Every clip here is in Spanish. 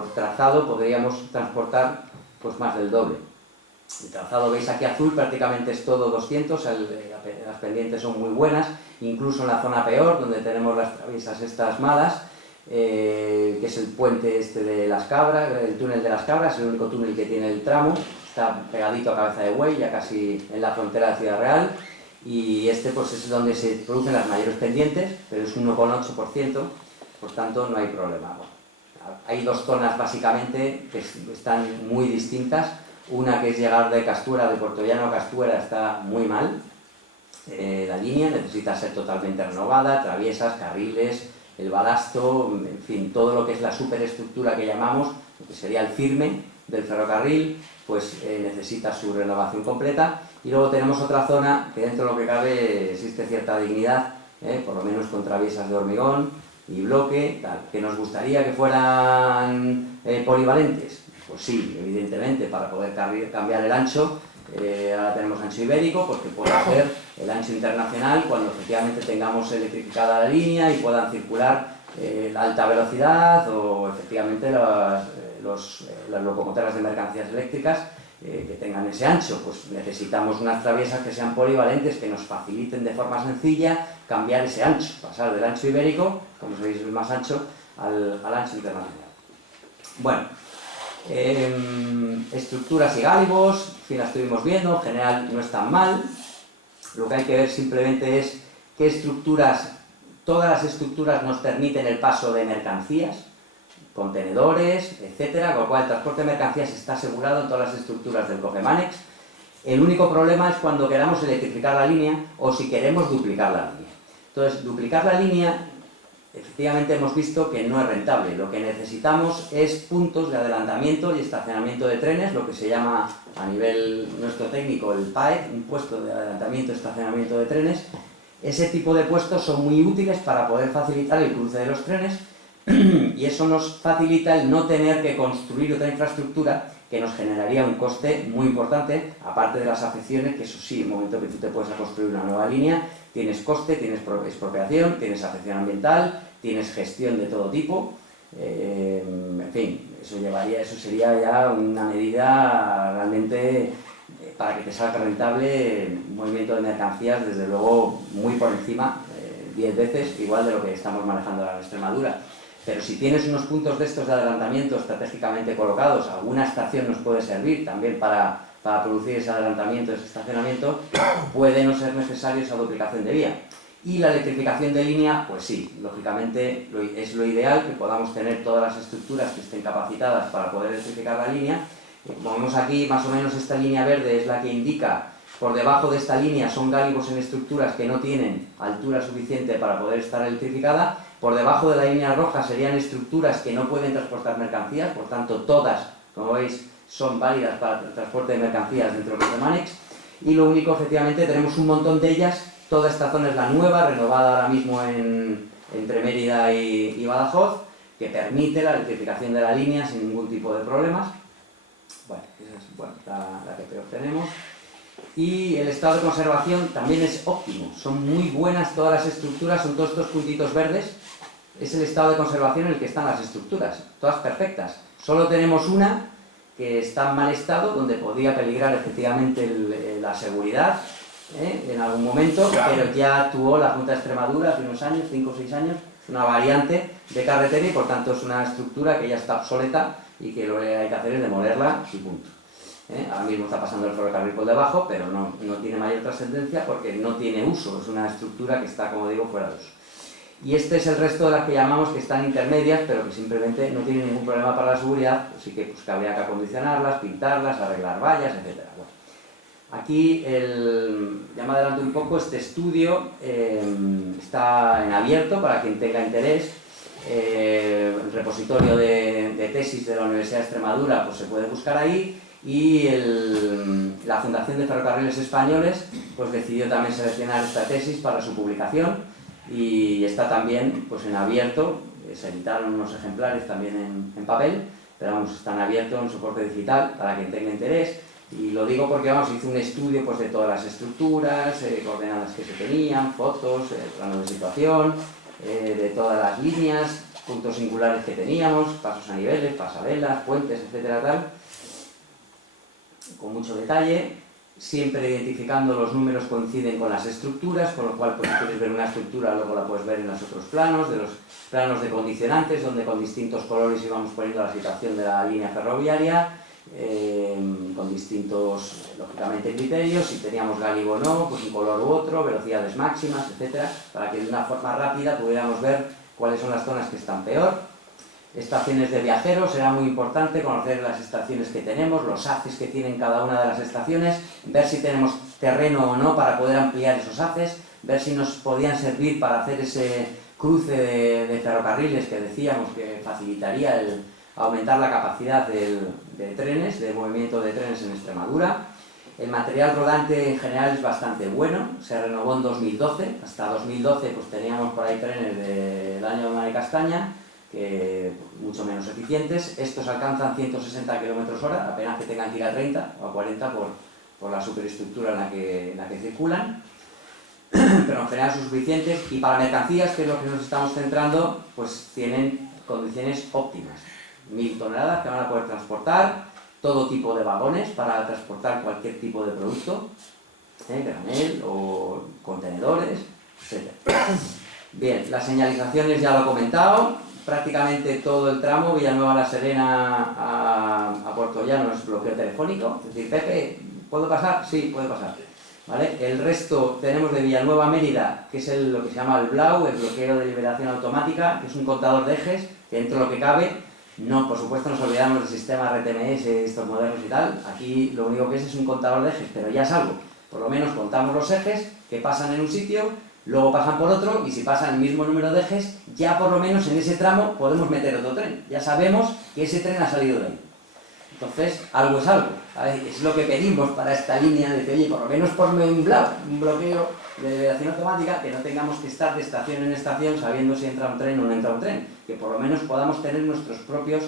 por trazado podríamos transportar pues más del doble. El trazado, veis aquí azul, prácticamente es todo 200, las pendientes son muy buenas, incluso en la zona peor, donde tenemos las traviesas estas malas, que es el puente este de Las Cabras, el túnel de Las Cabras, el único túnel que tiene el tramo, está pegadito a Cabeza de Buey, ya casi en la frontera de Ciudad Real, y este pues es donde se producen las mayores pendientes, pero es 1,8%, por tanto no hay problema. Bueno, hay dos zonas básicamente que están muy distintas. Una que es llegar de Castuera, de Puertollano a Castuera, está muy mal. La línea necesita ser totalmente renovada, traviesas, carriles, el balasto, en fin, todo lo que es la superestructura que llamamos, lo que sería el firme del ferrocarril, pues necesita su renovación completa. Y luego tenemos otra zona que dentro de lo que cabe existe cierta dignidad, por lo menos con traviesas de hormigón y bloque, tal, que nos gustaría que fueran polivalentes. Pues sí, evidentemente, para poder cambiar el ancho, ahora tenemos ancho ibérico, porque puede ser el ancho internacional cuando efectivamente tengamos electrificada la línea y puedan circular la alta velocidad o efectivamente las locomotoras de mercancías eléctricas que tengan ese ancho. Pues necesitamos unas traviesas que sean polivalentes, que nos faciliten de forma sencilla cambiar ese ancho, pasar del ancho ibérico, como sabéis es el más ancho, al ancho internacional. Bueno, estructuras y gálibos, en fin, las estuvimos viendo, en general no están mal. Lo que hay que ver simplemente es qué estructuras, todas las estructuras nos permiten el paso de mercancías, contenedores, etcétera, con lo cual el transporte de mercancías está asegurado en todas las estructuras del Cogemanex. El único problema es cuando queramos electrificar la línea o si queremos duplicar la línea. Entonces, duplicar la línea, efectivamente hemos visto que no es rentable. Lo que necesitamos es puntos de adelantamiento y estacionamiento de trenes, lo que se llama a nivel nuestro técnico el PAE, un puesto de adelantamiento y estacionamiento de trenes. Ese tipo de puestos son muy útiles para poder facilitar el cruce de los trenes y eso nos facilita el no tener que construir otra infraestructura que nos generaría un coste muy importante, aparte de las afecciones, que eso sí, en el momento que tú te puedes construir una nueva línea, tienes coste, tienes expropiación, tienes afección ambiental, tienes gestión de todo tipo, en fin, eso sería ya una medida realmente para que te salga rentable un movimiento de mercancías, desde luego muy por encima, 10 veces igual de lo que estamos manejando ahora en Extremadura. Pero si tienes unos puntos de estos de adelantamiento estratégicamente colocados, alguna estación nos puede servir también para producir ese adelantamiento, ese estacionamiento, puede no ser necesario esa duplicación de vía. Y la electrificación de línea, pues sí, lógicamente es lo ideal, que podamos tener todas las estructuras que estén capacitadas para poder electrificar la línea. Como vemos aquí, más o menos esta línea verde es la que indica, por debajo de esta línea son gálibos en estructuras que no tienen altura suficiente para poder estar electrificada. Por debajo de la línea roja serían estructuras que no pueden transportar mercancías, por tanto todas, como veis, son válidas para el transporte de mercancías dentro del Cogemanex. Y lo único, efectivamente, tenemos un montón de ellas. Toda esta zona es la nueva, renovada ahora mismo entre Mérida y Badajoz, que permite la electrificación de la línea sin ningún tipo de problemas. Bueno, esa es la que peor tenemos. Y el estado de conservación también es óptimo, son muy buenas todas las estructuras, son todos estos puntitos verdes, es el estado de conservación en el que están las estructuras, todas perfectas. Solo tenemos una que está en mal estado, donde podría peligrar efectivamente la seguridad en algún momento, pero ya actuó la Junta de Extremadura hace unos años, 5 o 6 años, es una variante de carretera y por tanto es una estructura que ya está obsoleta y que lo que hay que hacer es demolerla y punto. Ahora mismo está pasando el ferrocarril por debajo, pero no tiene mayor trascendencia porque no tiene uso, es una estructura que está, como digo, fuera de uso. Y este es el resto de las que llamamos que están intermedias, pero que simplemente no tienen ningún problema para la seguridad, así que pues, habría que acondicionarlas, pintarlas, arreglar vallas, etc. Bueno, aquí, ya me adelanto un poco, este estudio está en abierto para quien tenga interés. El repositorio de tesis de la Universidad de Extremadura pues, se puede buscar ahí. Y la Fundación de Ferrocarriles Españoles pues decidió también seleccionar esta tesis para su publicación y está también pues, en abierto. Se editaron unos ejemplares también en papel, pero vamos, están abiertos en soporte digital para quien tenga interés. Y lo digo porque vamos, hice un estudio pues, de todas las estructuras, coordenadas que se tenían, fotos, plano de situación, de todas las líneas, puntos singulares que teníamos, pasos a niveles, pasarelas, puentes, etcétera, tal, con mucho detalle, siempre identificando los números coinciden con las estructuras, con lo cual pues, si quieres ver una estructura luego la puedes ver en los otros planos, de los planos de condicionantes, donde con distintos colores íbamos poniendo la situación de la línea ferroviaria, con distintos, lógicamente, criterios, si teníamos gálibo o no, pues un color u otro, velocidades máximas, etcétera, para que de una forma rápida pudiéramos ver cuáles son las zonas que están peor. Estaciones de viajeros, era muy importante conocer las estaciones que tenemos, los haces que tienen cada una de las estaciones, ver si tenemos terreno o no para poder ampliar esos haces, ver si nos podían servir para hacer ese cruce de ferrocarriles que decíamos que facilitaría el aumentar la capacidad de trenes, de movimiento de trenes en Extremadura. El material rodante en general es bastante bueno, se renovó en 2012, hasta 2012 pues teníamos por ahí trenes del año de Mare Castaña, que mucho menos eficientes. Estos alcanzan 160 km/h, apenas que tengan que ir a 30 o a 40 por la superestructura en la que circulan, pero en general son suficientes, y para mercancías, que es lo que nos estamos centrando, pues tienen condiciones óptimas. 1000 toneladas que van a poder transportar, todo tipo de vagones para transportar cualquier tipo de producto, granel o contenedores, etc. Bien, las señalizaciones ya lo he comentado, prácticamente todo el tramo Villanueva-La Serena a Puerto Llano es bloqueo telefónico, es decir, Pepe, ¿puedo pasar? Sí, puede pasar. ¿Vale? El resto tenemos de Villanueva a Mérida, que es lo que se llama el BLAU, el bloqueo de liberación automática, que es un contador de ejes, que dentro de lo que cabe, no, por supuesto nos olvidamos del sistema RTMS, estos modernos y tal, aquí lo único que es un contador de ejes, pero ya es algo, por lo menos contamos los ejes que pasan en un sitio, luego pasan por otro, y si pasan el mismo número de ejes, ya por lo menos en ese tramo podemos meter otro tren, ya sabemos que ese tren ha salido de ahí. Entonces, algo es algo, ¿vale? Es lo que pedimos para esta línea, de que, oye, por lo menos ponme un bloqueo de liberación automática, que no tengamos que estar de estación en estación sabiendo si entra un tren o no entra un tren, que por lo menos podamos tener nuestros propios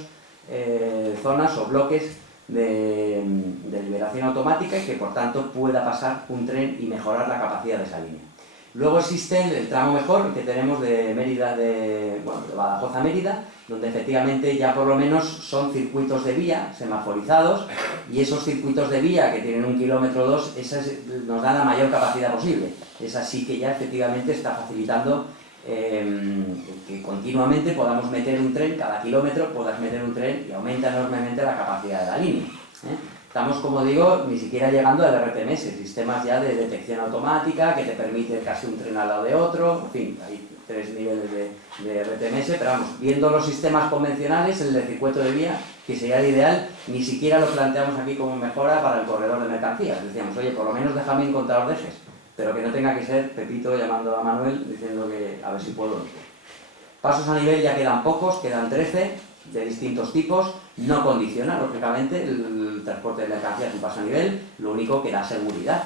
zonas o bloques de liberación automática, y que por tanto pueda pasar un tren y mejorar la capacidad de esa línea. Luego existe el tramo mejor que tenemos de Mérida, de Badajoz a Mérida, donde efectivamente ya por lo menos son circuitos de vía semaforizados, y esos circuitos de vía que tienen 1 kilómetro o 2, esas nos dan la mayor capacidad posible. Esa sí que ya efectivamente está facilitando que continuamente podamos meter un tren, cada kilómetro puedas meter un tren, y aumenta enormemente la capacidad de la línea. Estamos, como digo, ni siquiera llegando al RTMS, sistemas ya de detección automática que te permite casi un tren al lado de otro, en fin, hay 3 niveles de RTMS, pero vamos, viendo los sistemas convencionales, el de circuito de vía, que sería el ideal, ni siquiera lo planteamos aquí como mejora para el corredor de mercancías. Decíamos, oye, por lo menos déjame un contador de ejes, pero que no tenga que ser Pepito llamando a Manuel diciendo que a ver si puedo. Pasos a nivel ya quedan pocos, quedan 13, de distintos tipos, no condiciona, lógicamente, el transporte de mercancías es un paso a nivel, lo único que da seguridad.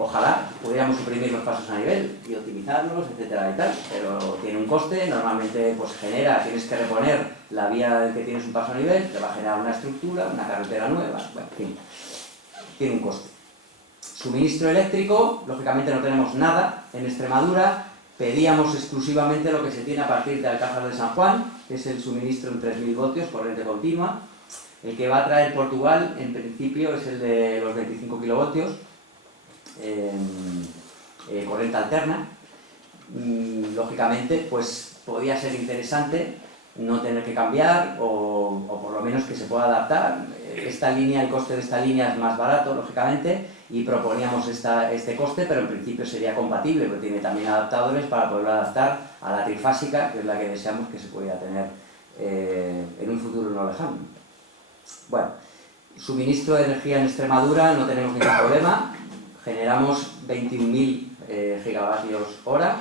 Ojalá pudiéramos suprimir los pasos a nivel y optimizarlos, etcétera y tal, pero tiene un coste, normalmente pues tienes que reponer la vía del que tienes un paso a nivel, te va a generar una estructura, una carretera nueva, bueno, en fin, tiene un coste. Suministro eléctrico, lógicamente no tenemos nada en Extremadura. Pedíamos exclusivamente lo que se tiene a partir de Alcázar de San Juan, que es el suministro en 3000 voltios, corriente continua. El que va a traer Portugal, en principio, es el de los 25 kilovoltios, corriente alterna. Lógicamente, pues podría ser interesante no tener que cambiar, o por lo menos que se pueda adaptar. Esta línea, el coste de esta línea es más barato, lógicamente, y proponíamos este coste, pero en principio sería compatible, porque tiene también adaptadores para poderlo adaptar a la trifásica, que es la que deseamos que se pueda tener en un futuro no lejano. Bueno, suministro de energía en Extremadura, no tenemos ningún problema, generamos 21.000 gigavatios hora,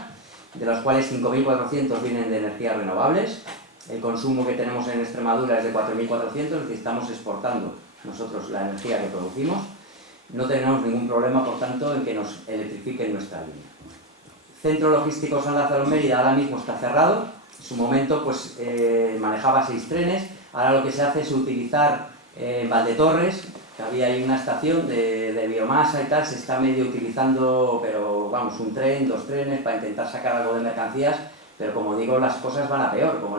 de los cuales 5.400 vienen de energías renovables. El consumo que tenemos en Extremadura es de 4.400, es decir, estamos exportando nosotros la energía que producimos. No tenemos ningún problema, por tanto, en que nos electrifiquen nuestra línea. Centro Logístico San Lázaro Mérida ahora mismo está cerrado. En su momento pues, manejaba 6 trenes. Ahora lo que se hace es utilizar Valdetorres, que había ahí una estación de biomasa y tal. Se está medio utilizando, pero vamos, un tren, 2 trenes para intentar sacar algo de mercancías, pero como digo, las cosas van a peor. Como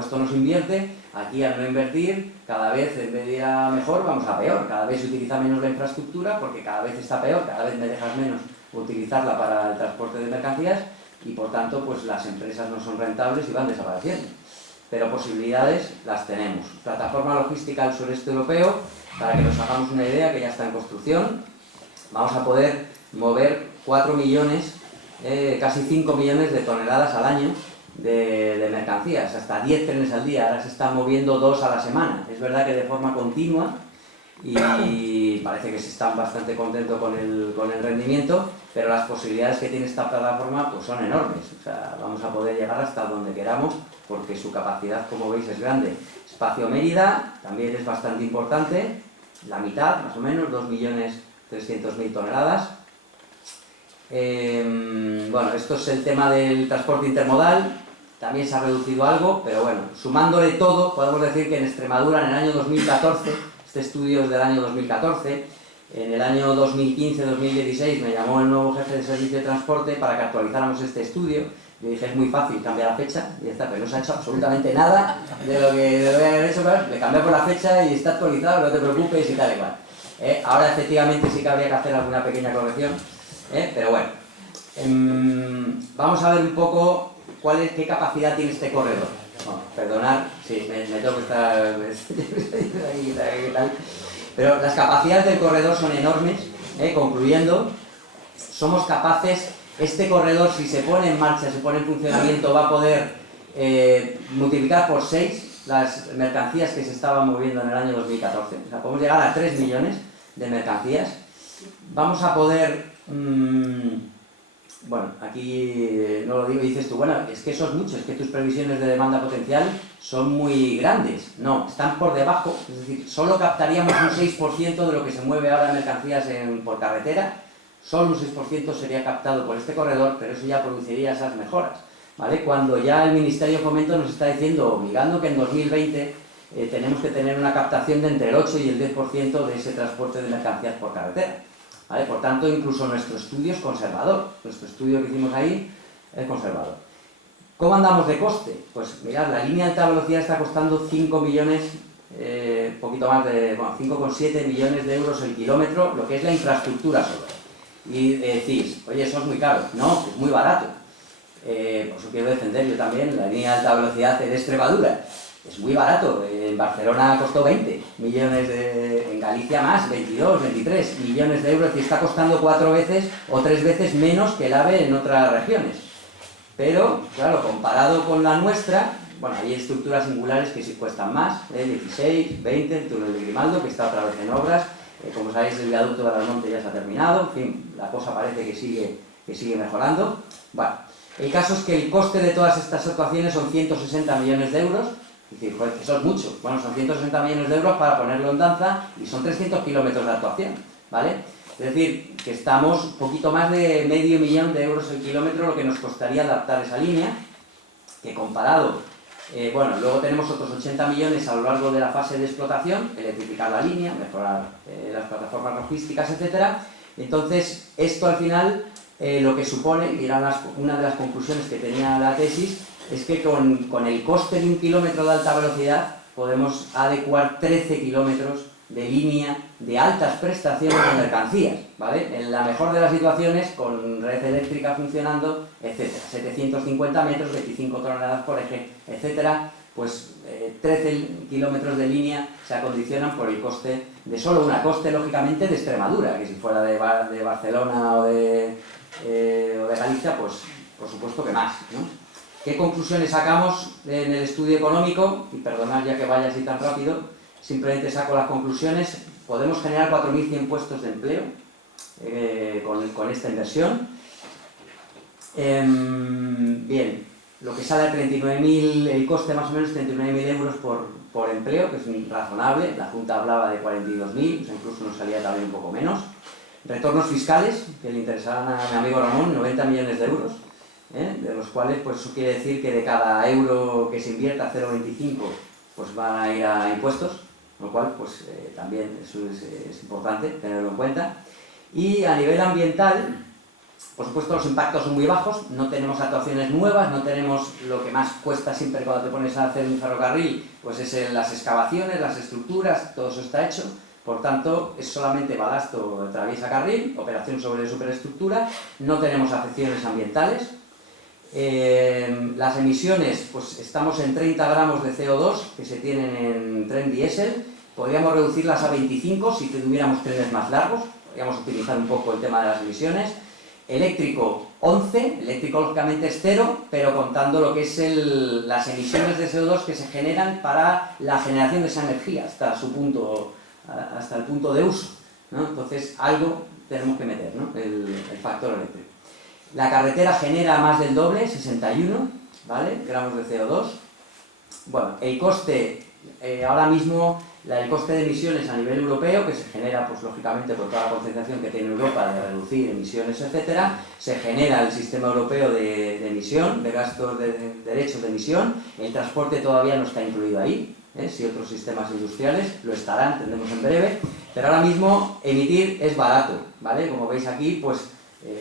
esto no se invierte, aquí al no invertir, cada vez en vez de ir a mejor, vamos a peor. Cada vez se utiliza menos la infraestructura porque cada vez está peor, cada vez me dejas menos utilizarla para el transporte de mercancías y por tanto pues las empresas no son rentables y van desapareciendo. Pero posibilidades las tenemos. Plataforma logística al sureste europeo, para que nos hagamos una idea, que ya está en construcción. Vamos a poder mover 4 millones, casi 5 millones de toneladas al año de mercancías, hasta 10 trenes al día. Ahora se están moviendo 2 a la semana. Es verdad que de forma continua y parece que se están bastante contentos con el rendimiento, pero las posibilidades que tiene esta plataforma pues son enormes. O sea, vamos a poder llegar hasta donde queramos porque su capacidad, como veis, es grande. Espacio Mérida también es bastante importante, la mitad, más o menos, 2.300.000 toneladas. Bueno, esto es el tema del transporte intermodal, también se ha reducido algo, pero bueno, sumándole todo, podemos decir que en Extremadura en el año 2014, este estudio es del año 2014, en el año 2015-2016 me llamó el nuevo jefe de servicio de transporte para que actualizáramos este estudio. Yo dije, es muy fácil cambiar la fecha, y ya está, pero no se ha hecho absolutamente nada de lo que debe haber hecho, claro, le cambiamos la fecha y está actualizado, no te preocupes y tal igual. Ahora efectivamente sí que habría que hacer alguna pequeña corrección, pero bueno. Vamos a ver un poco qué capacidad tiene este corredor. Bueno, perdonad, sí, me tengo que estar... Pero las capacidades del corredor son enormes, concluyendo, somos capaces... Este corredor, si se pone en marcha, se pone en funcionamiento, va a poder multiplicar por 6 las mercancías que se estaban moviendo en el año 2014. O sea, podemos llegar a 3 millones de mercancías. Vamos a poder... bueno, aquí no lo digo y dices tú, bueno, es que eso es mucho, es que tus previsiones de demanda potencial son muy grandes. No, están por debajo, es decir, solo captaríamos un 6% de lo que se mueve ahora en mercancías por carretera. Solo un 6% sería captado por este corredor, pero eso ya produciría esas mejoras, ¿vale? Cuando ya el Ministerio de Fomento nos está diciendo, obligando que en 2020 tenemos que tener una captación de entre el 8 y el 10% de ese transporte de mercancías por carretera, ¿vale? Por tanto, incluso nuestro estudio es conservador, nuestro estudio que hicimos ahí es conservador. ¿Cómo andamos de coste? Pues mirad, la línea de alta velocidad está costando 5 millones, poquito más de, bueno, 5,7 millones de euros el kilómetro, lo que es la infraestructura solo. Y decís, oye, eso es muy caro. No, es muy barato. Por eso quiero defender yo también la línea de alta velocidad de Extremadura. Es muy barato. En Barcelona costó 20 millones, en Galicia más, 22, 23 millones de euros y está costando 4 veces o 3 veces menos que el AVE en otras regiones. Pero, claro, comparado con la nuestra, bueno, hay estructuras singulares que sí cuestan más, 16, 20, el túnel de Grimaldo, que está otra vez en obras. Como sabéis, el viaducto de Almonte ya se ha terminado, en fin, la cosa parece que sigue mejorando. Bueno, el caso es que el coste de todas estas actuaciones son 160 millones de euros, es decir, joder, que eso es mucho. Bueno, son 160 millones de euros para ponerlo en danza y son 300 kilómetros de actuación, ¿vale? Es decir, que estamos un poquito más de medio millón de euros el kilómetro lo que nos costaría adaptar esa línea, que comparado... bueno, luego tenemos otros 80 millones a lo largo de la fase de explotación, electrificar la línea, mejorar las plataformas logísticas, etc. Entonces, esto al final lo que supone, y era una de las conclusiones que tenía la tesis, es que con el coste de un kilómetro de alta velocidad podemos adecuar 13 kilómetros de línea de altas prestaciones de mercancías, ¿vale? En la mejor de las situaciones, con red eléctrica funcionando, etcétera. 750 metros, 25 toneladas por eje, etcétera. Pues 13 kilómetros de línea se acondicionan por el coste de solo una, coste lógicamente de Extremadura, que si fuera de Barcelona o de Galicia, pues por supuesto que más, ¿no? ¿Qué conclusiones sacamos en el estudio económico? Y perdonad ya que vaya así tan rápido, simplemente saco las conclusiones. Podemos generar 4.100 puestos de empleo con esta inversión. Bien, lo que sale a 39.000, el coste más o menos 39.000 euros por empleo, que es razonable. La Junta hablaba de 42.000, o sea, incluso nos salía también un poco menos. Retornos fiscales, que le interesaban a mi amigo Ramón, 90 millones de euros, de los cuales pues eso quiere decir que de cada euro que se invierta, 0,25 pues van a ir a impuestos, lo cual pues también eso es importante tenerlo en cuenta. Y a nivel ambiental, Por supuesto, los impactos son muy bajos, no tenemos actuaciones nuevas, no tenemos lo que más cuesta siempre cuando te pones a hacer un ferrocarril, pues es las excavaciones, las estructuras, todo eso está hecho. Por tanto, es solamente balasto traviesa carril, operación sobre superestructura, no tenemos afecciones ambientales. Las emisiones, pues estamos en 30 gramos de CO2 que se tienen en tren diésel, podríamos reducirlas a 25 si tuviéramos trenes más largos, podríamos optimizar un poco el tema de las emisiones. Eléctrico 11, eléctrico lógicamente es 0, pero contando lo que es las emisiones de CO2 que se generan para la generación de esa energía hasta el punto de uso, ¿no? Entonces algo tenemos que meter, ¿no? el factor eléctrico. La carretera genera más del doble, 61, ¿vale? Gramos de CO2. Bueno, el coste, ahora mismo, el coste de emisiones a nivel europeo, que se genera, pues lógicamente, por toda la concienciación que tiene Europa de reducir emisiones, etcétera, se genera el sistema europeo de emisión, de gastos de derechos de emisión. El transporte todavía no está incluido ahí, si otros sistemas industriales lo estarán, tendremos en breve, pero ahora mismo emitir es barato, ¿vale? Como veis aquí, pues,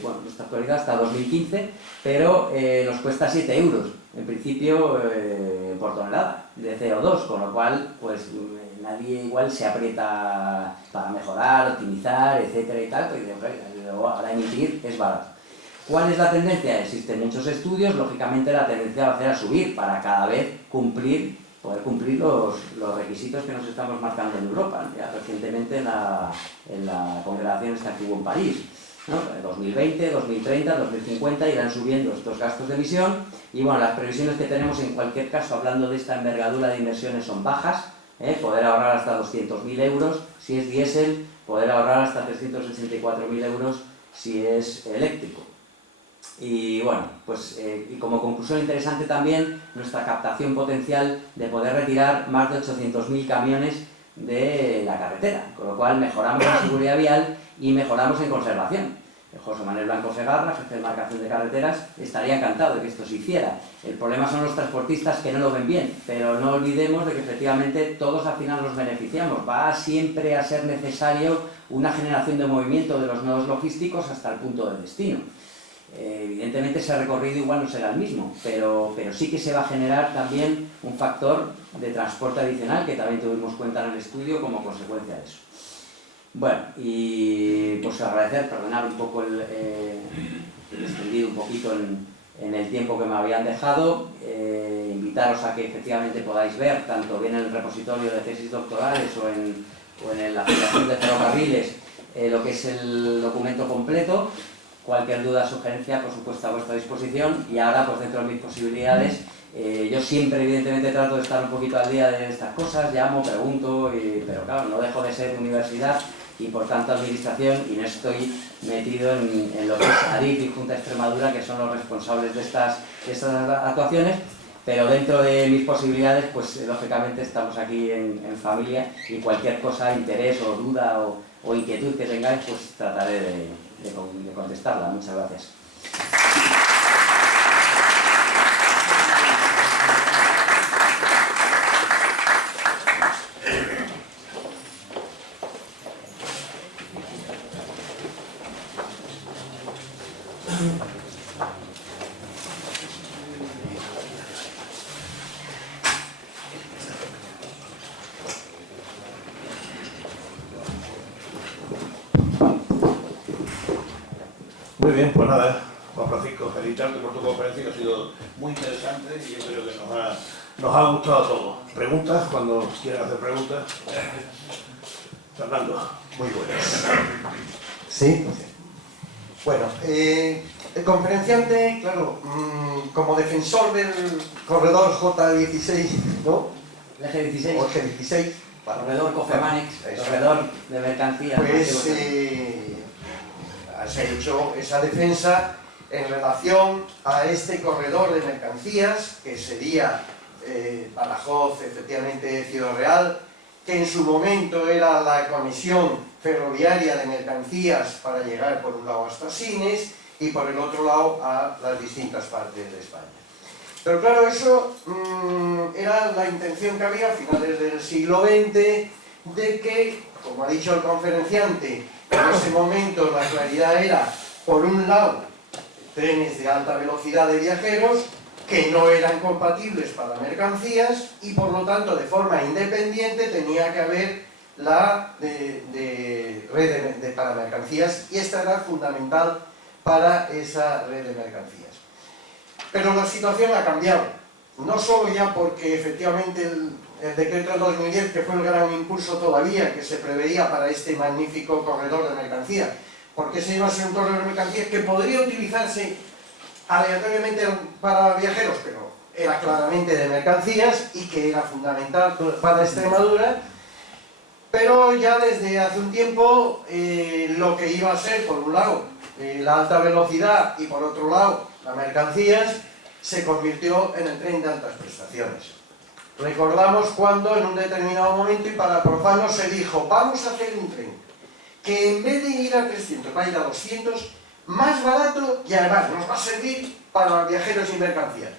bueno, nuestra actualidad hasta 2015, pero nos cuesta 7 euros, en principio, por tonelada de CO2, con lo cual, pues, nadie igual se aprieta para mejorar, optimizar, etcétera y tal, pero ahora emitir es barato. ¿Cuál es la tendencia? Existen muchos estudios, lógicamente la tendencia va a ser a subir para cada vez poder cumplir los requisitos que nos estamos marcando en Europa. Ya recientemente en la congregación esta que hubo en París, ¿no? 2020, 2030, 2050 irán subiendo estos gastos de emisión y bueno, las previsiones que tenemos en cualquier caso, hablando de esta envergadura de inversiones, son bajas, poder ahorrar hasta 200.000 euros si es diésel, poder ahorrar hasta 364.000 euros si es eléctrico. Y bueno, pues y como conclusión interesante también nuestra captación potencial de poder retirar más de 800.000 camiones de la carretera, con lo cual mejoramos la seguridad vial y mejoramos en conservación. José Manuel Blanco Segarra, jefe de marcación de carreteras, estaría encantado de que esto se hiciera. El problema son los transportistas que no lo ven bien, pero no olvidemos de que efectivamente todos al final nos beneficiamos. Va siempre a ser necesario una generación de movimiento de los nodos logísticos hasta el punto de destino. Evidentemente ese recorrido igual no será el mismo, pero sí que se va a generar también un factor de transporte adicional que también tuvimos cuenta en el estudio como consecuencia de eso. Bueno, y pues agradecer, perdonar un poco el extendido un poquito en el tiempo que me habían dejado, invitaros a que efectivamente podáis ver, tanto bien en el repositorio de tesis doctorales o en la Federación de Ferrocarriles, lo que es el documento completo. Cualquier duda o sugerencia, por supuesto, a vuestra disposición. Y ahora, pues dentro de mis posibilidades, yo siempre, evidentemente, trato de estar un poquito al día de estas cosas, llamo, pregunto, pero claro, no dejo de ser universidad y, por tanto, administración, y no estoy metido en lo que es ADIF y Junta de Extremadura, que son los responsables de estas actuaciones, pero dentro de mis posibilidades, pues lógicamente estamos aquí en familia y cualquier cosa, interés o duda o inquietud que tengáis, pues trataré de contestarla. Muchas gracias. Muy bien, pues nada, Juan Francisco, felicitarte por tu conferencia, que ha sido muy interesante y yo creo que nos ha gustado a todos. Preguntas, cuando quieran hacer preguntas. Fernando, muy buenas. Sí. Bueno, el conferenciante, claro, como defensor del corredor J16, ¿no? El eje 16. O eje 16. Corredor Cofemanex, corredor de mercancías. Pues has hecho esa defensa en relación a este corredor de mercancías, que sería Badajoz, efectivamente Ciudad Real, que en su momento era la conexión ferroviaria de mercancías para llegar por un lado hasta Sines y por el otro lado a las distintas partes de España. Pero claro, eso era la intención que había a finales del siglo XX, de que, como ha dicho el conferenciante, en ese momento la claridad era, por un lado, trenes de alta velocidad de viajeros que no eran compatibles para mercancías y por lo tanto de forma independiente tenía que haber la red para mercancías y esta era fundamental para esa red de mercancías. Pero la situación ha cambiado, no solo ya porque efectivamente el decreto del 2010, que fue el gran impulso todavía que se preveía para este magnífico corredor de mercancías, porque ese iba a ser un corredor de mercancías que podría utilizarse aleatoriamente para viajeros, pero era claramente de mercancías y que era fundamental para Extremadura, pero ya desde hace un tiempo lo que iba a ser, por un lado, la alta velocidad y por otro lado, las mercancías, se convirtió en el tren de altas prestaciones. Recordamos cuando en un determinado momento y para profanos se dijo, vamos a hacer un tren que en vez de ir a 300 va a ir a 200, más barato y además nos va a servir para viajeros y mercancías.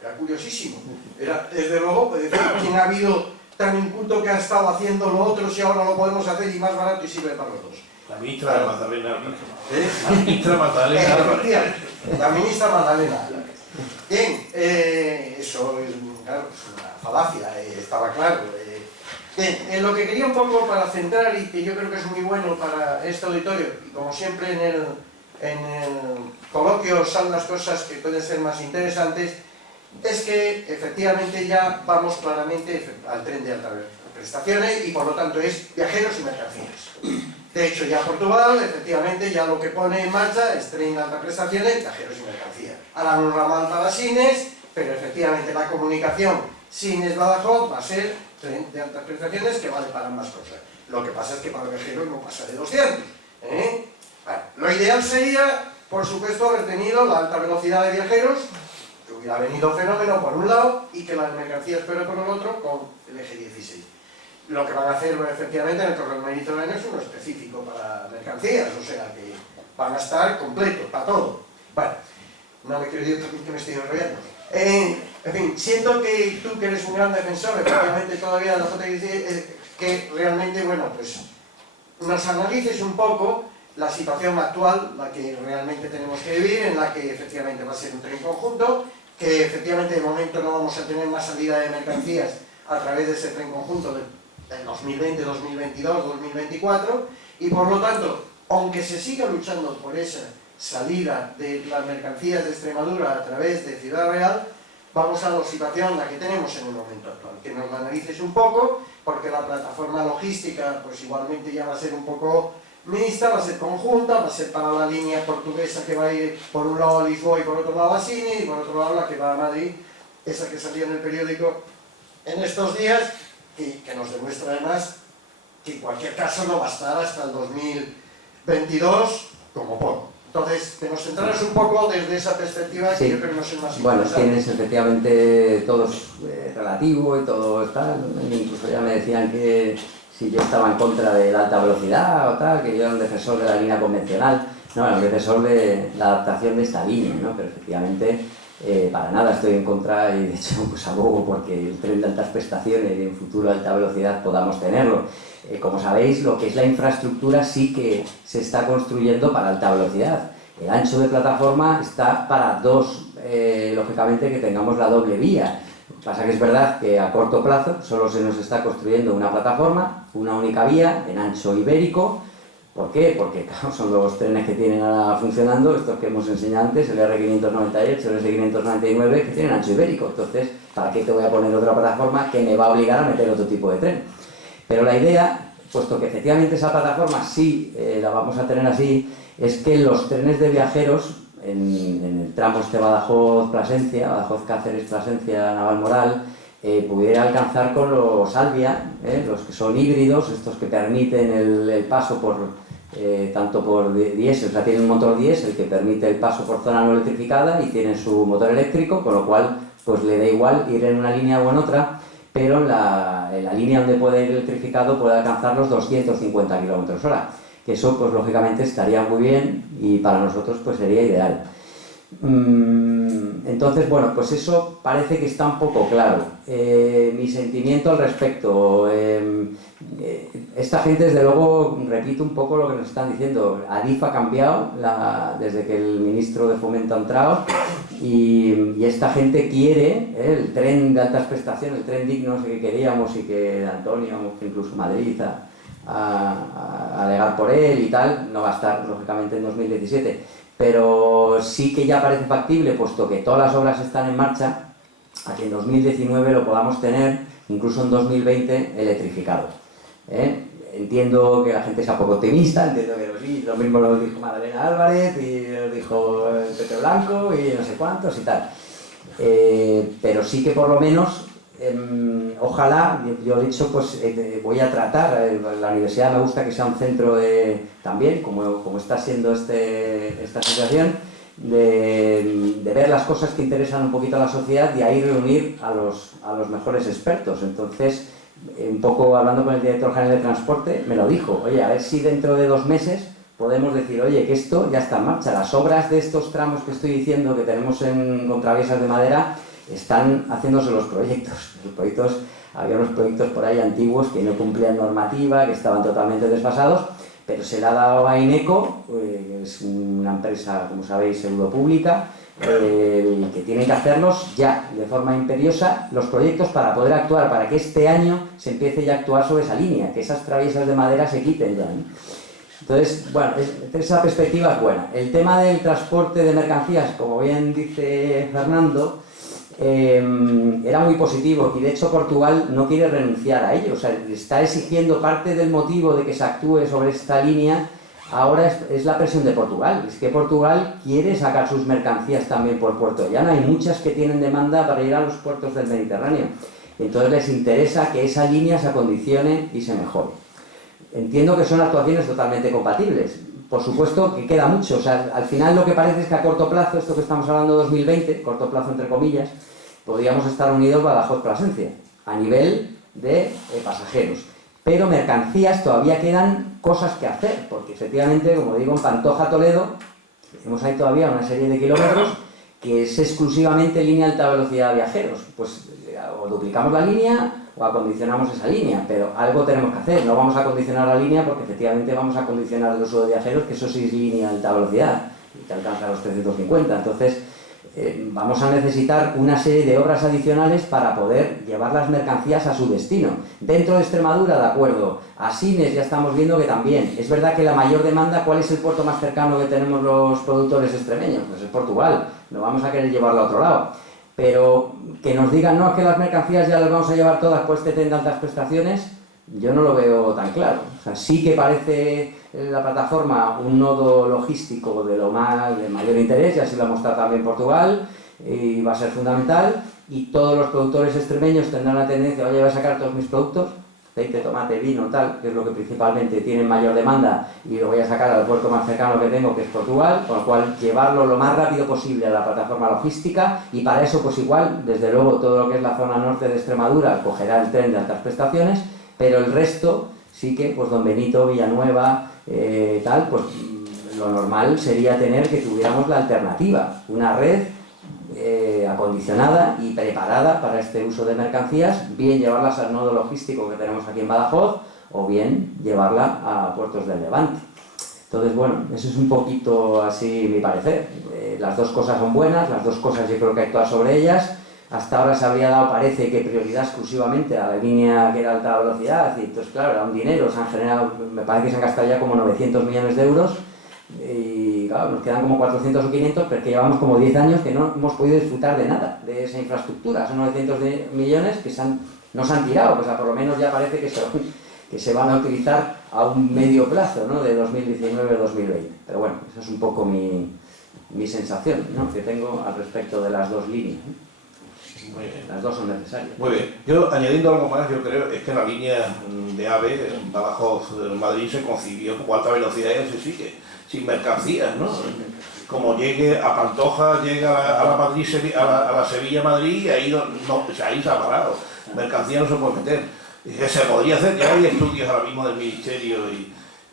Era curiosísimo. Era, desde luego, ¿quién ha habido tan inculto que ha estado haciendo lo otro si ahora lo podemos hacer y más barato y sirve para los dos? La ministra de Magdalena. La ministra Magdalena. La ministra Magdalena. Bien, eso es, claro, es una falacia, estaba claro. Bien, lo que quería un poco para centrar y que yo creo que es muy bueno para este auditorio, y como siempre en el coloquio salen las cosas que pueden ser más interesantes, es que efectivamente ya vamos claramente al tren de altas prestaciones y por lo tanto es viajeros y mercancías. De hecho ya Portugal efectivamente ya lo que pone en marcha es tren de altas prestaciones, viajeros y mercancías. Harán un ramal para Sines, pero efectivamente la comunicación Sines-Badajoz va a ser tren de altas prestaciones que vale para ambas cosas. Lo que pasa es que para viajeros no pasa de 200. Bueno, lo ideal sería, por supuesto, haber tenido la alta velocidad de viajeros, que hubiera venido fenómeno por un lado y que las mercancías fuera por el otro con el eje 16. Lo que van a hacer efectivamente en el corredor mediterráneo es uno específico para mercancías, o sea que van a estar completos, para todo. Bueno, no me quiero decir que me estoy enrollando. En fin, siento que tú que eres un gran defensor, efectivamente todavía de la JDC, que realmente, bueno, pues nos analices un poco la situación actual, la que realmente tenemos que vivir, en la que efectivamente va a ser un tren conjunto, que efectivamente de momento no vamos a tener más salida de mercancías a través de ese tren conjunto del 2020, 2022, 2024, y por lo tanto, aunque se siga luchando por esa salida de las mercancías de Extremadura a través de Ciudad Real, vamos a la situación la que tenemos en el momento actual, que nos la analices un poco, porque la plataforma logística pues igualmente ya va a ser un poco mixta, va a ser conjunta, va a ser para la línea portuguesa que va a ir por un lado a Lisboa y por otro lado a Sines, y por otro lado la que va a Madrid, esa que salió en el periódico en estos días, y que nos demuestra además que en cualquier caso no va a estar hasta el 2022 como poco. Entonces, que nos centraras un poco desde esa perspectiva, que yo creo que no es el más bueno, interesante. tienes efectivamente todo relativo y todo tal, incluso ya me decían que si yo estaba en contra de la alta velocidad o tal, que yo era un defensor de la línea convencional. No, era un defensor de la adaptación de esta línea, ¿no? Pero efectivamente para nada estoy en contra y de hecho pues abogo porque el tren de altas prestaciones y en futuro alta velocidad podamos tenerlo. Como sabéis, lo que es la infraestructura sí que se está construyendo para alta velocidad. El ancho de plataforma está para dos, lógicamente, que tengamos la doble vía. Lo que pasa que es verdad que a corto plazo solo se nos está construyendo una plataforma, una única vía, en ancho ibérico. ¿Por qué? Porque claro, son los trenes que tienen ahora funcionando, estos que hemos enseñado antes, el R598, el S599, que tienen ancho ibérico. Entonces, ¿para qué te voy a poner otra plataforma que me va a obligar a meter otro tipo de tren? Pero la idea, puesto que efectivamente esa plataforma sí la vamos a tener así, es que los trenes de viajeros en el tramo Badajoz-Plasencia, Badajoz-Cáceres-Plasencia, Navalmoral, pudiera alcanzar con los Alvia, los que son híbridos, estos que permiten el paso por tanto por diésel, o sea, tienen un motor diésel que permite el paso por zona no electrificada y tienen su motor eléctrico, con lo cual pues le da igual ir en una línea o en otra, pero en la línea donde puede ir electrificado puede alcanzar los 250 km/h, que eso pues lógicamente estaría muy bien y para nosotros pues sería ideal. Entonces, bueno, pues eso parece que está un poco claro. Mi sentimiento al respecto, esta gente, desde luego, repito un poco lo que nos están diciendo. Adif ha cambiado desde que el ministro de Fomento ha entrado y esta gente quiere el tren de altas prestaciones, el tren digno ese que queríamos y que Antonio, incluso Madrid, a alegar por él y tal, no va a estar lógicamente en 2017, pero sí que ya parece factible, puesto que todas las obras están en marcha, a que en 2019 lo podamos tener, incluso en 2020, electrificado. Entiendo que la gente sea poco optimista, entiendo que sí, lo mismo lo dijo Madalena Álvarez y lo dijo Pepe Blanco y no sé cuántos y tal, pero sí que por lo menos ojalá, yo de hecho pues voy a tratar, la universidad me gusta que sea un centro también, como está siendo esta situación, de ver las cosas que interesan un poquito a la sociedad y ahí reunir a los mejores expertos. Entonces, un poco hablando con el director general de transporte, me lo dijo, oye, a ver si dentro de 2 meses podemos decir, oye, que esto ya está en marcha, las obras de estos tramos que estoy diciendo que tenemos en contraviesas de madera, están haciéndose los proyectos. Había unos proyectos por ahí antiguos que no cumplían normativa, que estaban totalmente desfasados, pero se le ha dado a Ineco, que es una empresa, como sabéis, pseudopública, que tienen que hacerlos ya, de forma imperiosa, los proyectos para poder actuar, para que este año se empiece ya a actuar sobre esa línea, que esas traviesas de madera se quiten ya, ¿no? Entonces, bueno, esa perspectiva es buena. El tema del transporte de mercancías, como bien dice Fernando, era muy positivo y de hecho Portugal no quiere renunciar a ello, o sea, está exigiendo parte del motivo de que se actúe sobre esta línea. Ahora es la presión de Portugal, es que Portugal quiere sacar sus mercancías también por Puerto Llano, hay muchas que tienen demanda para ir a los puertos del Mediterráneo, entonces les interesa que esa línea se acondicione y se mejore. Entiendo que son actuaciones totalmente compatibles. Por supuesto que queda mucho, o sea, al final lo que parece es que a corto plazo, esto que estamos hablando de 2020, corto plazo entre comillas, podríamos estar unidos Badajoz-Plasencia, a nivel de pasajeros. Pero mercancías todavía quedan cosas que hacer, porque efectivamente, como digo, en Pantoja-Toledo, tenemos ahí todavía una serie de kilómetros que es exclusivamente línea de alta velocidad de viajeros. Pues o duplicamos la línea o acondicionamos esa línea, pero algo tenemos que hacer. No vamos a acondicionar la línea porque efectivamente vamos a acondicionar el uso de viajeros, que eso sí es línea de alta velocidad y que alcanza los 350. Entonces, vamos a necesitar una serie de obras adicionales para poder llevar las mercancías a su destino. Dentro de Extremadura, de acuerdo. A Sines ya estamos viendo que también. Es verdad que la mayor demanda, ¿cuál es el puerto más cercano que tenemos los productores extremeños? Pues es Portugal. No vamos a querer llevarlo a otro lado. Pero que nos digan, no, es que las mercancías ya las vamos a llevar todas por este tren de altas prestaciones, yo no lo veo tan claro. O sea, sí que parece la plataforma un nodo logístico de mayor interés, y así lo ha mostrado también Portugal, y va a ser fundamental, y todos los productores extremeños tendrán la tendencia, oye, voy a sacar todos mis productos, aceite, tomate, vino, tal, que es lo que principalmente tienen mayor demanda, y lo voy a sacar al puerto más cercano que tengo, que es Portugal, con lo cual llevarlo lo más rápido posible a la plataforma logística, y para eso pues igual, desde luego todo lo que es la zona norte de Extremadura cogerá el tren de altas prestaciones, pero el resto sí que, pues Don Benito, Villanueva, tal, pues lo normal sería tener que tuviéramos la alternativa, una red acondicionada y preparada para este uso de mercancías, bien llevarlas al nodo logístico que tenemos aquí en Badajoz o bien llevarla a puertos del Levante. Entonces, bueno, eso es un poquito así mi parecer. Las dos cosas son buenas, las dos cosas yo creo que hay que actuar sobre ellas. Hasta ahora se habría dado, parece que prioridad exclusivamente a la línea que era alta velocidad, y entonces claro, era un dinero, se han generado, me parece que se han gastado ya como 900 millones de euros, y claro, nos quedan como 400 o 500, pero es que llevamos como 10 años que no hemos podido disfrutar de nada, de esa infraestructura. Son 900 millones que no se han tirado, pues por lo menos ya parece que se van a utilizar a un medio plazo, ¿no? De 2019 a 2020. Pero bueno, esa es un poco mi sensación, ¿no? Que tengo al respecto de las dos líneas, ¿no? Muy bien. Las dos son necesarias. Muy bien. Yo, añadiendo algo más, yo creo es que la línea de AVE, Badajoz-Madrid, se concibió como alta velocidad y se sigue, sin mercancías, ¿no? Como llegue a Pantoja, llega a la Sevilla-Madrid y ahí, ahí se ha parado. Mercancía no se puede meter. Se podría hacer, ya hay estudios ahora mismo del Ministerio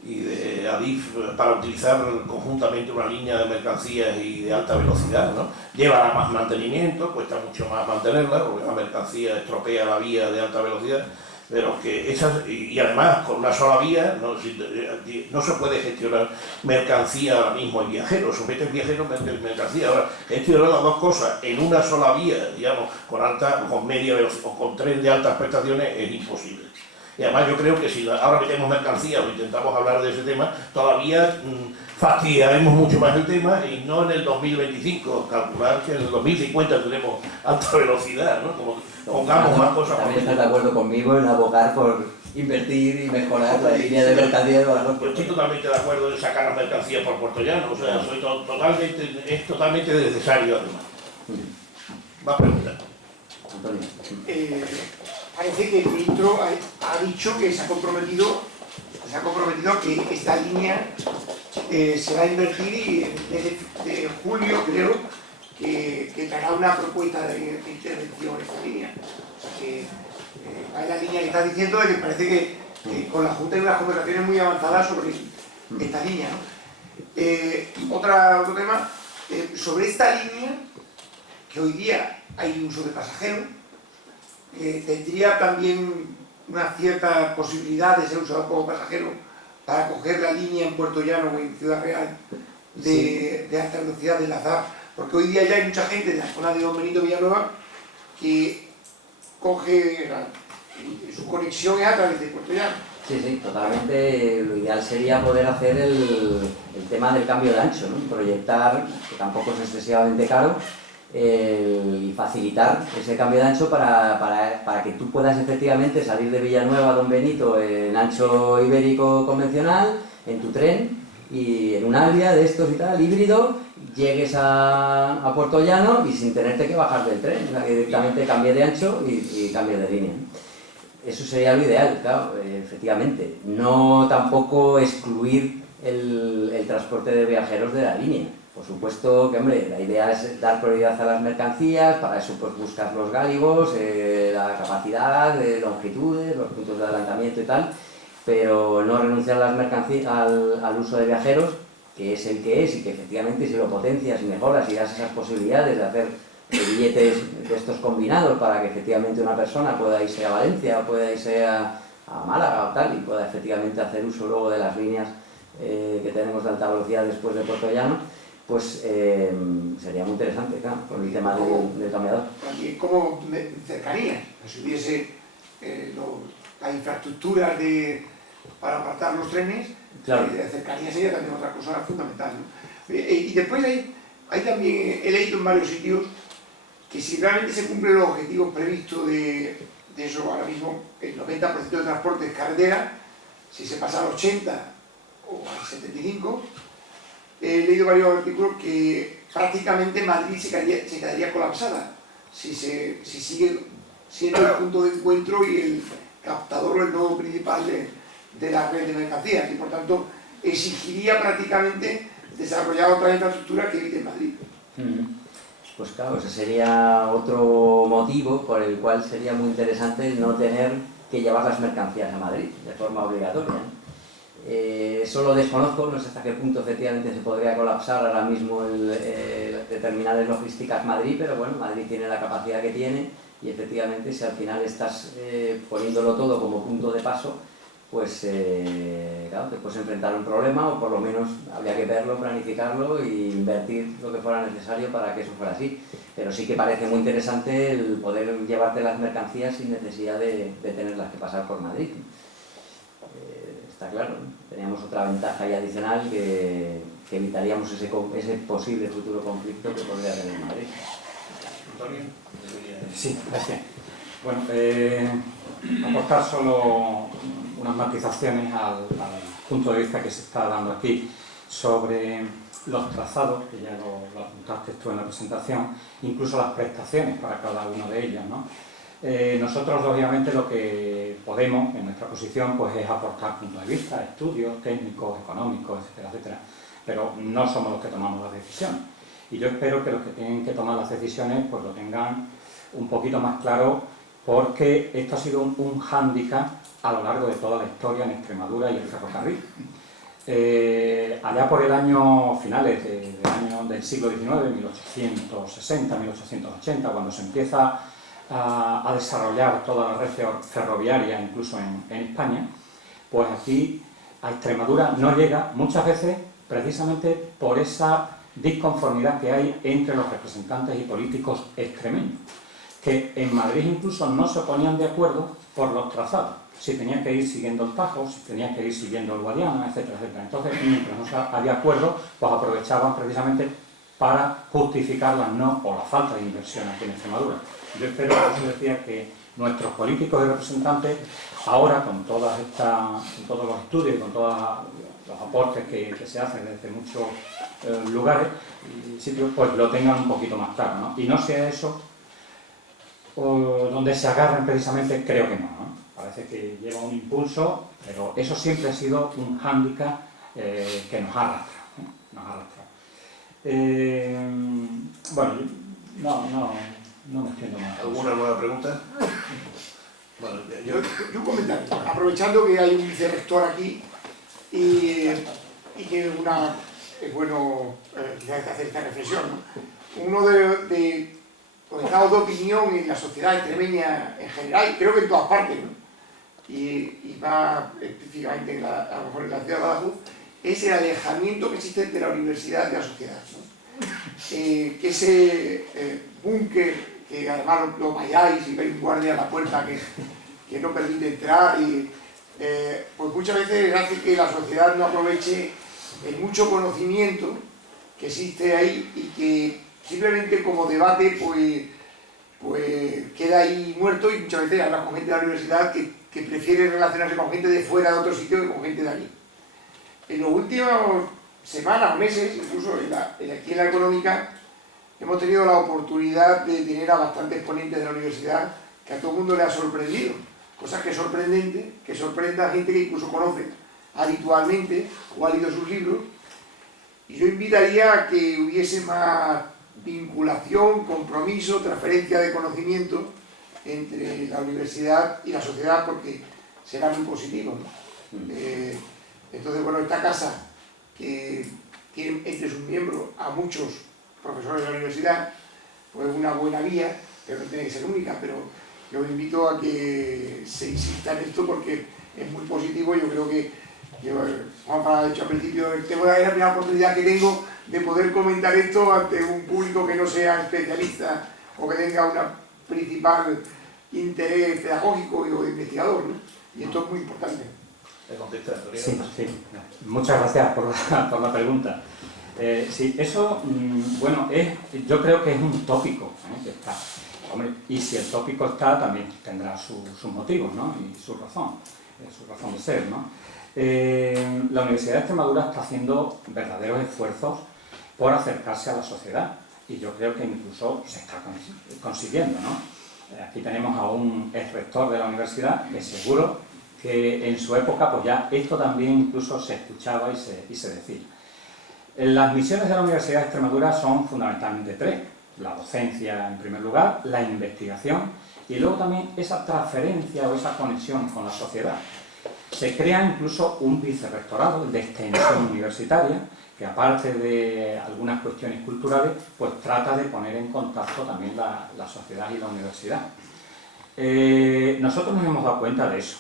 y de Adif para utilizar conjuntamente una línea de mercancías y de alta velocidad, ¿no? Lleva más mantenimiento, cuesta mucho más mantenerla, porque la mercancía estropea la vía de alta velocidad, pero que esas, y además con una sola vía no se puede gestionar mercancía ahora mismo y viajeros, o metes viajeros, metes mercancía. Ahora, gestionar las dos cosas en una sola vía, digamos, con media velocidad o con tren de altas prestaciones es imposible. Y además yo creo que si ahora metemos mercancía o intentamos hablar de ese tema, todavía fastidiaremos mucho más el tema y no en el 2025, calcular que en el 2050 tenemos alta velocidad, ¿no? Como pongamos más cosas. También estás de acuerdo conmigo en abogar por invertir y mejorar la línea de mercancías. Yo estoy totalmente de acuerdo en sacar las mercancías por Puerto Llano, o sea, es totalmente necesario además. Va a preguntar. Antonio. Parece que el ministro ha dicho que se ha comprometido a que esta línea se va a invertir y desde julio creo que traerá una propuesta de intervención en esta línea. O sea que hay la línea que está diciendo de que parece que con la Junta hay unas conversaciones muy avanzadas sobre esta línea, ¿no? Otro tema, sobre esta línea, que hoy día hay uso de pasajeros, tendría también una cierta posibilidad de ser usado como pasajero para coger la línea en Puerto Llano o en Ciudad Real de alta velocidad, de enlazar, porque hoy día ya hay mucha gente de la zona de Don Benito Villanueva que coge su conexión es a través de Puerto Llano. Sí, totalmente. Lo ideal sería poder hacer el tema del cambio de ancho, ¿no? Proyectar, que tampoco es excesivamente caro, y facilitar ese cambio de ancho para que tú puedas efectivamente salir de Villanueva a Don Benito en ancho ibérico convencional, en tu tren, y en un Alvia de estos y tal, híbrido, llegues a Puerto Llano y sin tenerte que bajar del tren, o sea, que directamente cambie de ancho y cambie de línea. Eso sería lo ideal, claro, efectivamente. No tampoco excluir el transporte de viajeros de la línea. Por supuesto que, hombre, la idea es dar prioridad a las mercancías, para eso pues buscar los gáligos, la capacidad, longitudes, los puntos de adelantamiento y tal, pero no renunciar a las mercancías, al uso de viajeros, que es el que es, y que efectivamente si lo potencias y mejoras y das esas posibilidades de hacer billetes de estos combinados para que efectivamente una persona pueda irse a Valencia o pueda irse a Málaga o tal, y pueda efectivamente hacer uso luego de las líneas que tenemos de alta velocidad después de Puerto Llano, pues sería muy interesante, claro, con el tema del cambiador. También como cercanía, si hubiese las infraestructuras para apartar los trenes, claro. La cercanía sería también otra cosa fundamental, ¿no? Y después hay también, he leído en varios sitios, que si realmente se cumplen los objetivos previstos de eso, ahora mismo el 90% de transporte es carretera, si se pasa al 80 o al 75, he leído varios artículos que prácticamente Madrid se quedaría colapsada si sigue siendo el punto de encuentro y el captador o el nodo principal de la red de mercancías, y por tanto exigiría prácticamente desarrollar otra infraestructura que evite Madrid. Pues claro, ese sería otro motivo por el cual sería muy interesante no tener que llevar las mercancías a Madrid de forma obligatoria. Eso lo desconozco, no sé hasta qué punto efectivamente se podría colapsar ahora mismo de terminales logísticas Madrid, pero bueno, Madrid tiene la capacidad que tiene y efectivamente si al final estás poniéndolo todo como punto de paso, pues claro, te puedes enfrentar a un problema, o por lo menos habría que verlo, planificarlo e invertir lo que fuera necesario para que eso fuera así. Pero sí que parece muy interesante el poder llevarte las mercancías sin necesidad de tenerlas que pasar por Madrid. Está claro, teníamos otra ventaja y adicional que evitaríamos ese posible futuro conflicto que podría tener Madrid. Antonio. Sí, gracias. Bueno, aportar solo unas matizaciones al punto de vista que se está dando aquí sobre los trazados, que ya lo apuntaste tú en la presentación, incluso las prestaciones para cada uno de ellos, ¿no? Nosotros, lógicamente, lo que podemos, en nuestra posición, pues es aportar puntos de vista, estudios técnicos, económicos, etcétera, etcétera, pero no somos los que tomamos las decisiones. Y yo espero que los que tienen que tomar las decisiones pues lo tengan un poquito más claro, porque esto ha sido un hándicap a lo largo de toda la historia en Extremadura y el ferrocarril. allá por el año finales del siglo XIX, 1860, 1880, cuando se empieza a desarrollar toda la red ferroviaria, incluso en España, pues aquí a Extremadura no llega muchas veces precisamente por esa disconformidad que hay entre los representantes y políticos extremeños, que en Madrid incluso no se ponían de acuerdo por los trazados, si tenía que ir siguiendo el Tajo, si tenía que ir siguiendo el Guadiana, etcétera, etcétera. Entonces, mientras no había acuerdo, pues aprovechaban precisamente para justificar la no o la falta de inversión aquí en Extremadura. Yo espero, por eso decía, que nuestros políticos y representantes, ahora con todos los estudios y con todos los aportes que se hacen desde muchos lugares y sitios, pues lo tengan un poquito más claro, ¿no? Y no sea eso donde se agarren precisamente, creo que no. Parece que lleva un impulso, pero eso siempre ha sido un hándicap que nos arrastra. Bueno, no me extiendo más. ¿Alguna nueva pregunta? Bueno, yo un comentario, aprovechando que hay un vicerrector aquí y que es bueno quizás hacer esta reflexión, ¿no? Uno de los estados de opinión en la sociedad extremeña en general, y creo que en todas partes, ¿no? Y más específicamente a lo mejor en la ciudad de Badajoz, es el alejamiento que existe de la universidad de la sociedad, ¿no? Que ese búnker, que además lo vayáis y veis un guardia a la puerta que no permite entrar, pues muchas veces hace que la sociedad no aproveche el mucho conocimiento que existe ahí y que simplemente como debate pues queda ahí muerto, y muchas veces hablas con gente de la universidad que prefiere relacionarse con gente de fuera de otro sitio que con gente de aquí. En los últimos semanas, meses, incluso aquí en la económica, hemos tenido la oportunidad de tener a bastantes ponentes de la universidad que a todo el mundo le ha sorprendido. Cosas que es sorprendente, que sorprenda a gente que incluso conoce habitualmente o ha leído sus libros. Y yo invitaría a que hubiese más vinculación, compromiso, transferencia de conocimiento entre la universidad y la sociedad, porque será muy positivo, ¿no? Entonces, bueno, esta casa, que tiene entre sus miembros a muchos profesores de la universidad, pues es una buena vía, pero no tiene que ser única, pero yo os invito a que se insista en esto porque es muy positivo. Yo creo que Juanpa ha dicho al principio, es la primera oportunidad que tengo de poder comentar esto ante un público que no sea especialista o que tenga un principal interés pedagógico o de investigador, ¿no? Y esto es muy importante. Sí. Muchas gracias por la pregunta. Sí, eso, bueno, yo creo que es un tópico que está. Hombre, y si el tópico está, también tendrá sus motivos, ¿no? Y su razón de ser, ¿no? La Universidad de Extremadura está haciendo verdaderos esfuerzos por acercarse a la sociedad, y yo creo que incluso se está consiguiendo, ¿no? Aquí tenemos a un exrector de la universidad que seguro que en su época pues ya esto también incluso se escuchaba y se decía. Las misiones de la Universidad de Extremadura son fundamentalmente tres: la docencia en primer lugar, la investigación y luego también esa transferencia o esa conexión con la sociedad. Se crea incluso un vicerrectorado de extensión universitaria que, aparte de algunas cuestiones culturales, pues trata de poner en contacto también la sociedad y la universidad. Nosotros nos hemos dado cuenta de eso.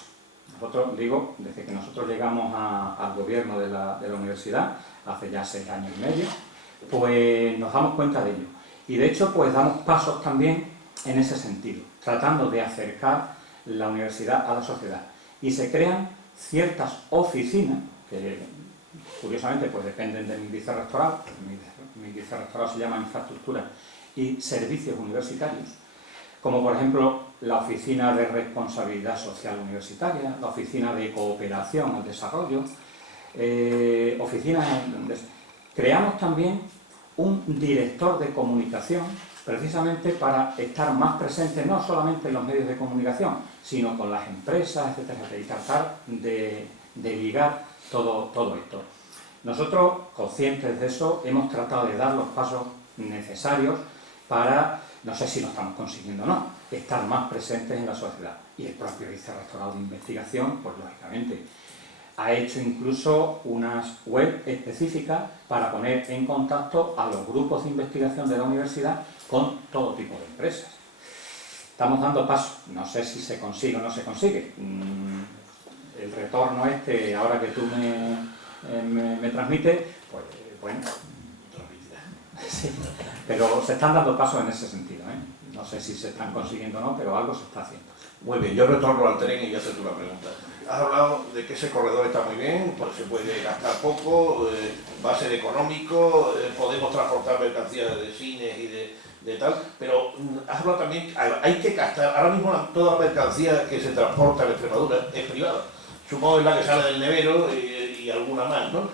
Nosotros, digo, desde que nosotros llegamos al gobierno de la universidad, hace ya 6 años y medio, pues nos damos cuenta de ello. Y de hecho, pues damos pasos también en ese sentido, tratando de acercar la universidad a la sociedad. Y se crean ciertas oficinas, que curiosamente pues dependen de mi vicerrectorado. Mi vicerrectorado se llama Infraestructura y Servicios Universitarios, como por ejemplo la Oficina de Responsabilidad Social Universitaria, la Oficina de Cooperación al Desarrollo, oficinas donde creamos también un director de comunicación, precisamente para estar más presente no solamente en los medios de comunicación, sino con las empresas, etcétera, y tratar de ligar todo esto. Nosotros, conscientes de eso, hemos tratado de dar los pasos necesarios para, no sé si lo estamos consiguiendo o no, estar más presentes en la sociedad. Y el propio vicerrectorado de investigación, pues lógicamente, ha hecho incluso unas web específicas para poner en contacto a los grupos de investigación de la universidad con todo tipo de empresas. Estamos dando paso, no sé si se consigue o no se consigue. El retorno ahora que tú me transmites, pues bueno, sí, pero se están dando pasos en ese sentido, ¿eh? No sé si se están consiguiendo o no, pero algo se está haciendo. Muy bien, yo retorno al tren y ya hacer tú la pregunta. Has hablado de que ese corredor está muy bien, pues se puede gastar poco, va a ser económico, podemos transportar mercancías de cines y de tal, pero has hablado también, hay que gastar, ahora mismo toda la mercancía que se transporta en Extremadura es privada. Supongo que es la que sale del nevero y alguna más, ¿no?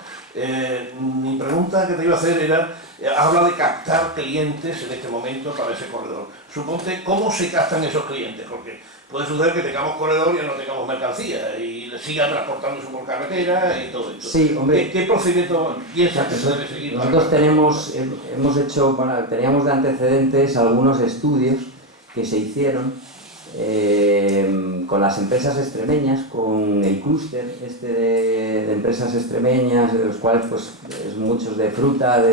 Mi pregunta que te iba a hacer era, has hablado de captar clientes en este momento para ese corredor. Suponte, ¿cómo se captan esos clientes? Porque puede suceder que tengamos corredor y ya no tengamos mercancía y sigan transportándose por carretera y todo esto. Sí, hombre. ¿Qué procedimiento piensas que se debe seguir? Nosotros hemos hecho, bueno, teníamos de antecedentes algunos estudios que se hicieron con las empresas extremeñas, con el clúster de empresas extremeñas, de los cuales pues muchos de fruta,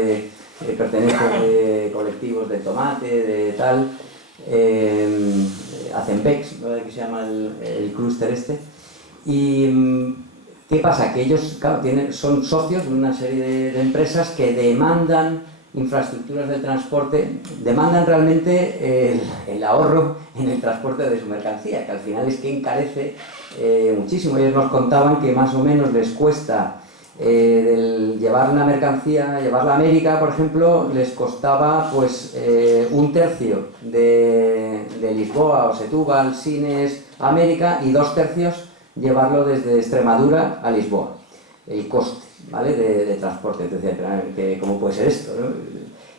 pertenecen de colectivos de tomate, de tal, Acenbex, ¿no? Que se llama el clúster este. Y ¿qué pasa? Que ellos, claro, son socios de una serie de empresas que demandan infraestructuras de transporte, demandan realmente el ahorro en el transporte de su mercancía, que al final es que encarece muchísimo. Ellos nos contaban que más o menos les cuesta llevar una mercancía, llevarla a América, por ejemplo, les costaba pues un tercio de Lisboa o Setúbal, Sines, a América, y 2/3 llevarlo desde Extremadura a Lisboa. El coste, ¿vale?, de transporte. Entonces, ¿cómo puede ser esto, no?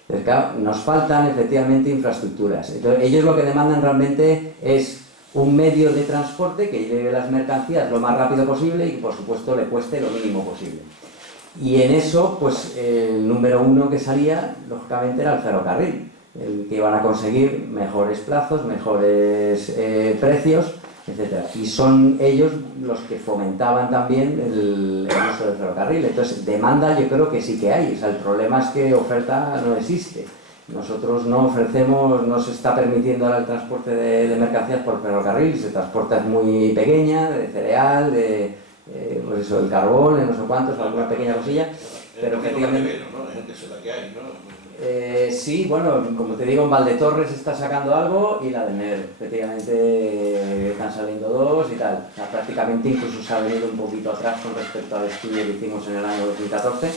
Entonces, claro, nos faltan efectivamente infraestructuras. Entonces, ellos lo que demandan realmente es un medio de transporte que lleve las mercancías lo más rápido posible y que por supuesto le cueste lo mínimo posible. Y en eso, pues el número uno que salía, lógicamente, era el ferrocarril, el que iban a conseguir mejores plazos, mejores precios, etc. Y son ellos los que fomentaban también el uso del ferrocarril. Entonces, demanda yo creo que sí que hay. O sea, el problema es que oferta no existe. Nosotros no ofrecemos, no se está permitiendo ahora el transporte de mercancías por ferrocarril, se transporta es muy pequeña, de cereal, pues eso, el carbón, de no sé cuántos, alguna pequeña cosilla, pero efectivamente... sí, bueno, como te digo, en Valdetorres está sacando algo y la de Ner, efectivamente están saliendo 2 y tal. O sea, prácticamente incluso se ha venido un poquito atrás con respecto al estudio que hicimos en el año 2014.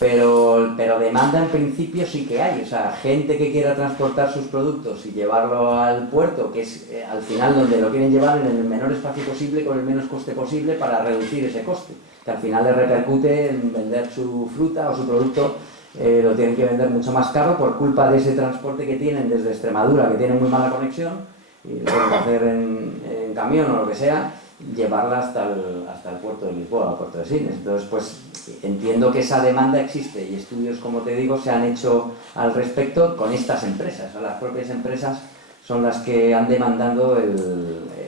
Pero demanda en principio sí que hay, o sea, gente que quiera transportar sus productos y llevarlo al puerto, que es al final donde lo quieren llevar en el menor espacio posible, con el menos coste posible, para reducir ese coste, que al final le repercute en vender su fruta o su producto, lo tienen que vender mucho más caro por culpa de ese transporte que tienen desde Extremadura, que tiene muy mala conexión, y lo tienen que hacer en camión o lo que sea, llevarla hasta el puerto de Lisboa o puerto de Sines. Entonces, pues entiendo que esa demanda existe y estudios, como te digo, se han hecho al respecto con estas empresas. O sea, las propias empresas son las que han demandado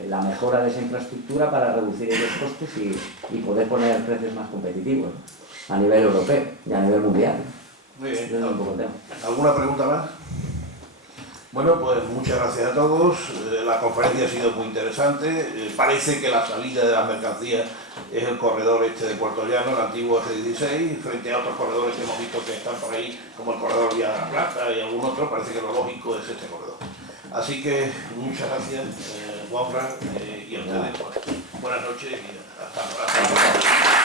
la mejora de esa infraestructura para reducir los costes y poder poner precios más competitivos a nivel europeo y a nivel mundial. Muy bien. ¿Alguna pregunta más? Bueno, pues muchas gracias a todos. La conferencia ha sido muy interesante. Parece que la salida de las mercancías es el corredor este de Puerto Llano, el antiguo eje 16, frente a otros corredores que hemos visto que están por ahí, como el corredor Vía de la Plata y algún otro. Parece que lo lógico es este corredor. Así que muchas gracias, Juanfran, y a ustedes. Buenas noches y hasta luego.